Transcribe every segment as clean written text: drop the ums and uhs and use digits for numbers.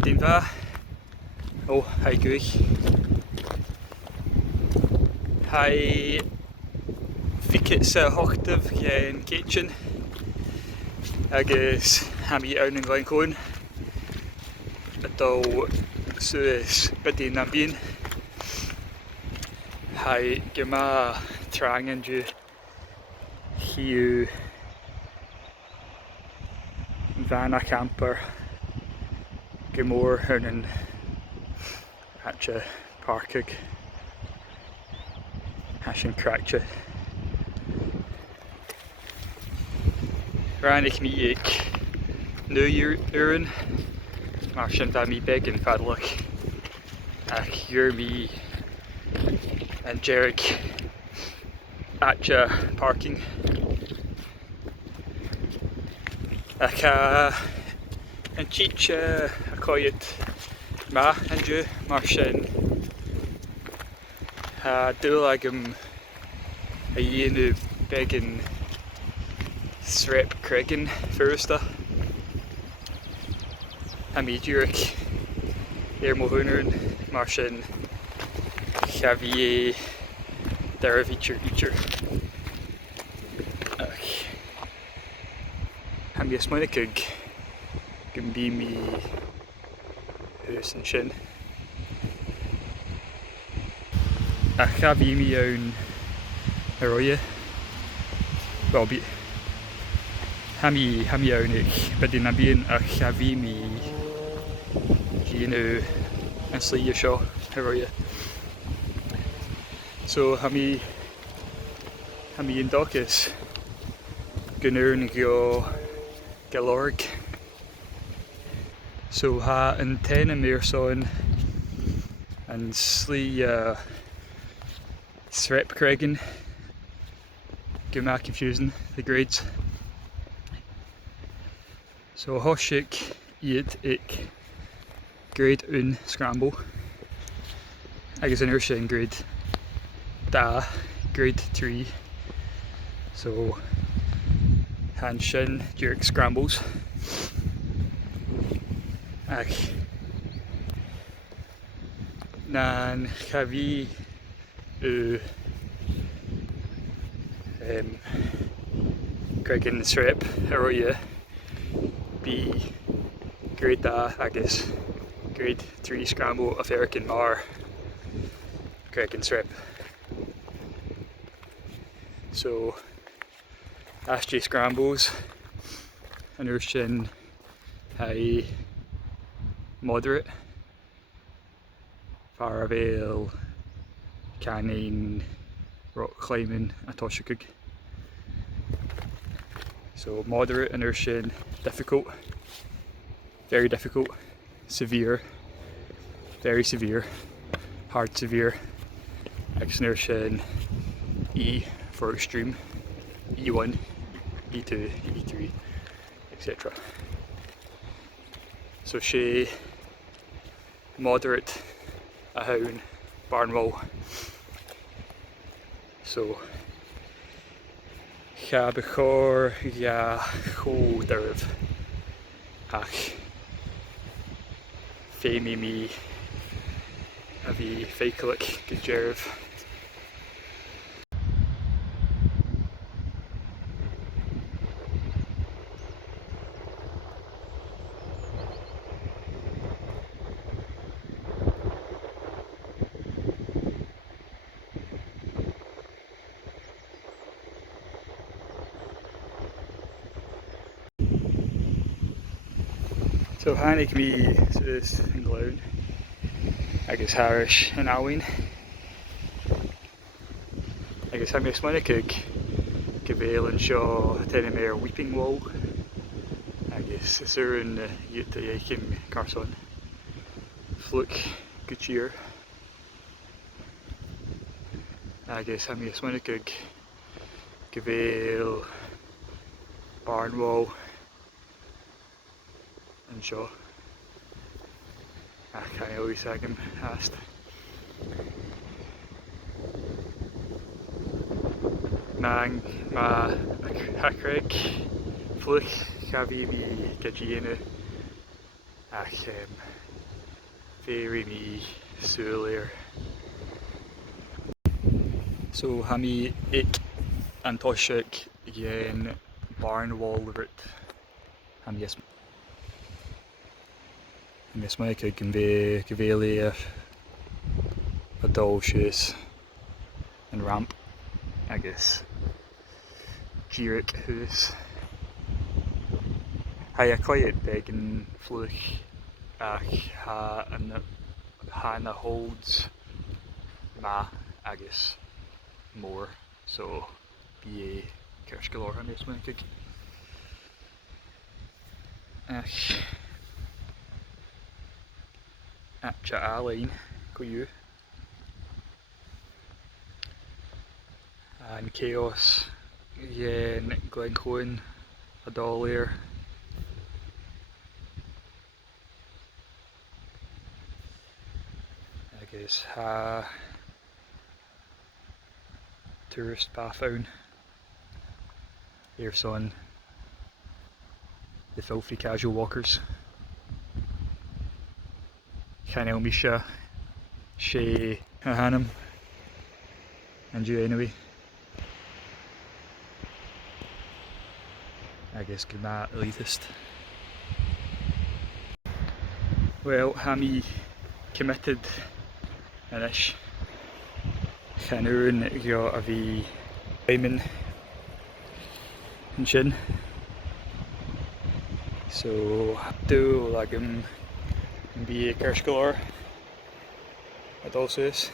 Bidean va. Oh, hi Guig. Hi Fikit sa hochtav in kitchen. Agus hami own in Glencoe. Ito sues Bidean na Bian. Hi gema trangen ju hiu vana camper gemor hunnen atje parkig hashin kratje ran ik mi ik nu uren maar sin va mi big en fadelijk ach you're me and Jarek atje parking ach en cheech a coyet ma en je maar sin dul agam a yenu begin srep krigen firsta a mi Jarek mo hunern maar sin Xavier there feature ham yes my kig can be me hus and shin a Xavier me own Arete well be hami own ik Bidean na Bian a Xavier me you and see your show Arete. So hami in Docus gunurn go Lairig. So ha an ten and meer son and slee srep kregen go ma confusing the grades. So hoshik yet ik grade un Scramble. I guess an in grade da grade 3. So hand shin Jarek scrambles ach nan Xavier Krigen srep Arete be grade da I guess grade 3 Scramble of Eric Mar Krigen srep. So SJ scrambles and Urshin high moderate Faravale canning rock climbing a toshikug. So moderate and Urshin difficult, very difficult, severe, very severe, hard severe, Urshin E for extreme, E1, E2, E3, etc. So she moderate a houn barn wall. So ga bechor ga go derv ach femi me a vi fakelik gejerv. So hannig me sus in glown agus harish and Alwyn agus ha mis mannig gevel and shaw ten mere weeping wall agus Sron yut yakim carson fluk good cheer agus ha mis mannig gevel barn wall and shaw I can't always say him asked. Mang ma hakrek fluk Xavier me gajiene ach very me Ceòl. So ha mi ik an toisic gen barn wall route. Ha mi mai could convey gyfeili'r a dul siws and ramp agus Jiric hús. Ha a coed beg yn flwch ac ha na holds ma agus more, so be Kersgalor ha mes mwyn cig. Ac atcha alain go you. And Chaos yen Glencoin a dollar. I guess ha tourist path own. Here's on the filthy casual walkers. Ceòl Misha She Hanum and you anyway. I guess good night elitist. Well, Hammy committed inish. Chanúin go a bhí Diamond and sin. So do like be Kersgalor at Dorsal.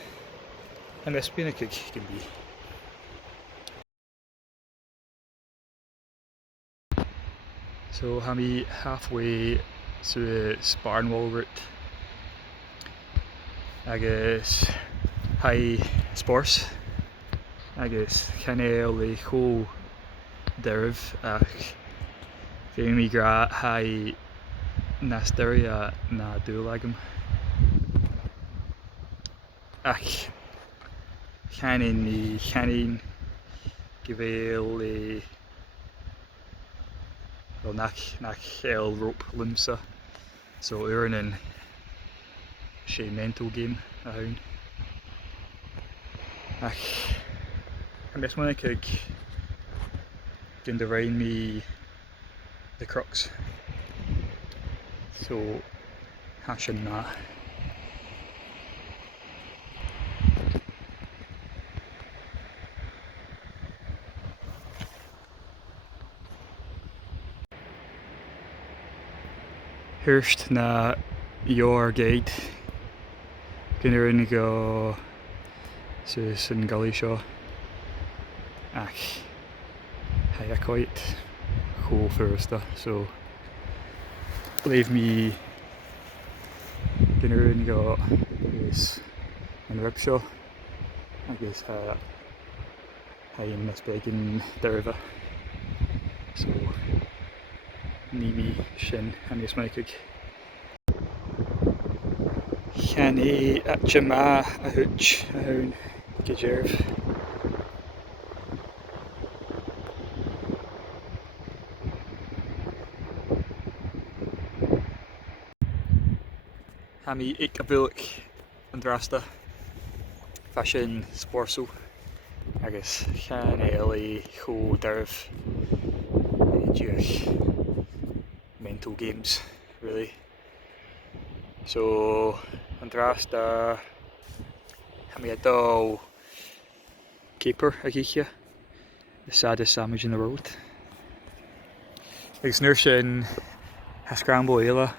And this being a cook can be. So Hammy halfway to Sparnwall route. I guess high sports. I guess ceòl the whole derv ach very gra high nasteria na dúlagam. Ach Canin gyfeil well nach el rope Dannsa, so earning she mental game a hound. Ach I miss when I could divine me the crux, so hashing that. Hirst na your guide gonna go sus yn gully seo ach hai a quite cool first so leave me gonna go is an rib seo I guess hai in this big in derva so Nimi Shin and this my cook. Canny at Jama a hooch a hoon Gajerv. Hammy ik a bullock and Rasta fashion sporso. I guess Canny ho derv mental games really. So Andrasta Hammy a dull caper a geekia, the saddest sandwich in the world. It's nursing a Scramble Ela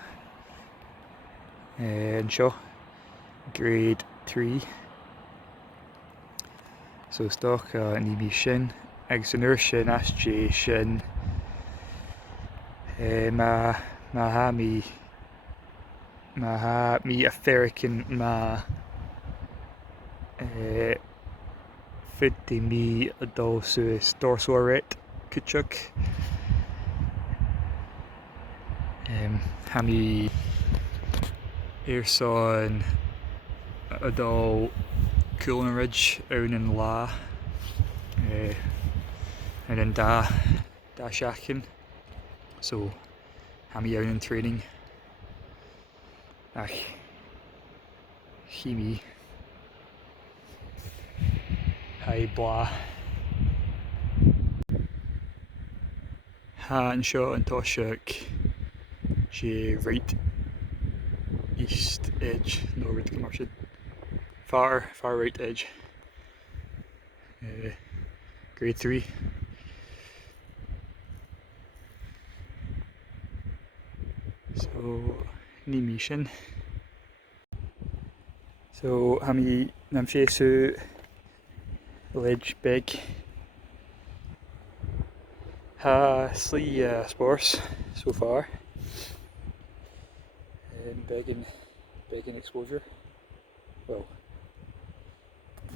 and show grade 3. So stock Nimi Shin, eggs nursing SJ Shin. Ma ha mi African ma fiddi mi a Dorsal Arete kuchuk ha mi son a dul Cooling Ridge own in La and then da shakin. So I'm out in training. Ach, Chimi. Hai blah. Han shot and Toshuk. She right east edge, no right commercial. Far right edge. Grade 3. So ní mission. So hami namshesu ledge big. Ha slee spores so far. Big in exposure. Well,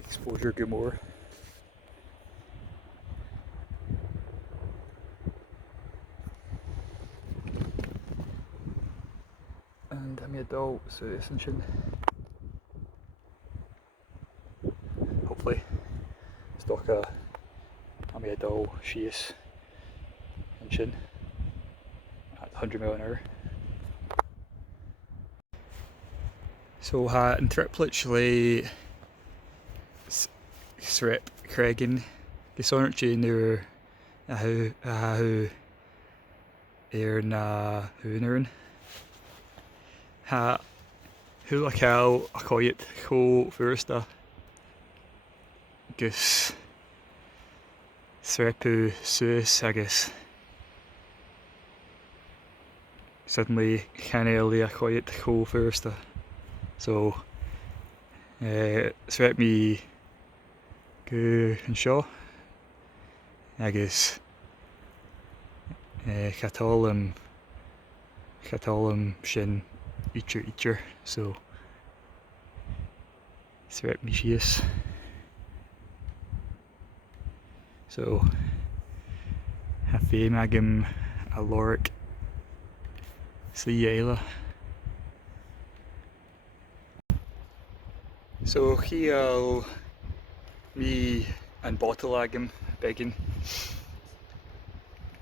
exposure good more. And I'm adult, so essentially, hopefully, stock I'm adult, she is, and shin at 100 mile an hour. So in triplets lay Srep Cregan, Gesonnertje nu how na huneren. Ha hula cow a coyet co firsta gus Srepu Suis I guess. Suddenly Canelia coyet co firsta. So Srep me go and shaw I guess Ceòl shin eacher so Srep me shees. So Hafe magim a Loric sgoinneil. So Ceòl me and Bottlagim begging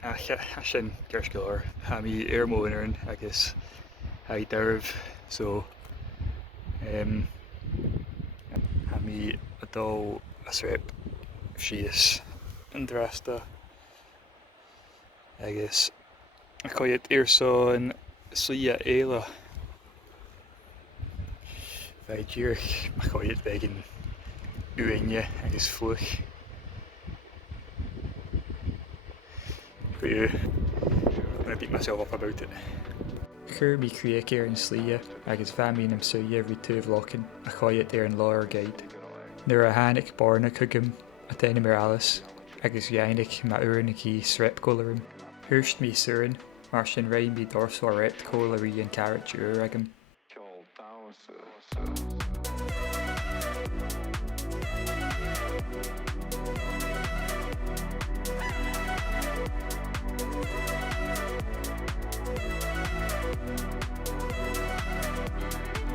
Ashin Gershkiller Hami Airmo in I guess I derv so Hami Adol Asrep Shees and Drasta I guess I call it Airso and sgoinneil. Vijir I call it begging Uenje I guess Fluch. But yeah, I'm gonna beat myself up about it. Kirby Creek and Slia, agus Vamin am so every two vlogging, a quiet there in Lairig. There a Hanik Barna Kugum, a Tenimir Alice, agus Yanik Maurin Ki Srep Colorum, Hurst me Surin, Martian Rain be Dorsal Arete Colary and Carrot Uragum.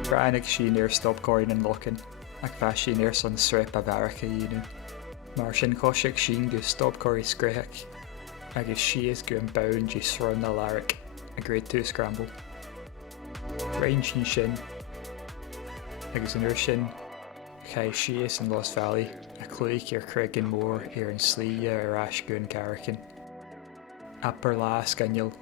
Branig she near stop coin and locking, ac fashi near son srep a varaka yinu. Martian koshik sheen go stop cory skrehek, agus she is going bound je Sron na Lairig, a grade 2 Scramble. Range shin, agus an shin, chai she is in Lost Valley, a cloik here Cregan Moor here in Slia or Ash gun Carrican. Upper la sgoinneil.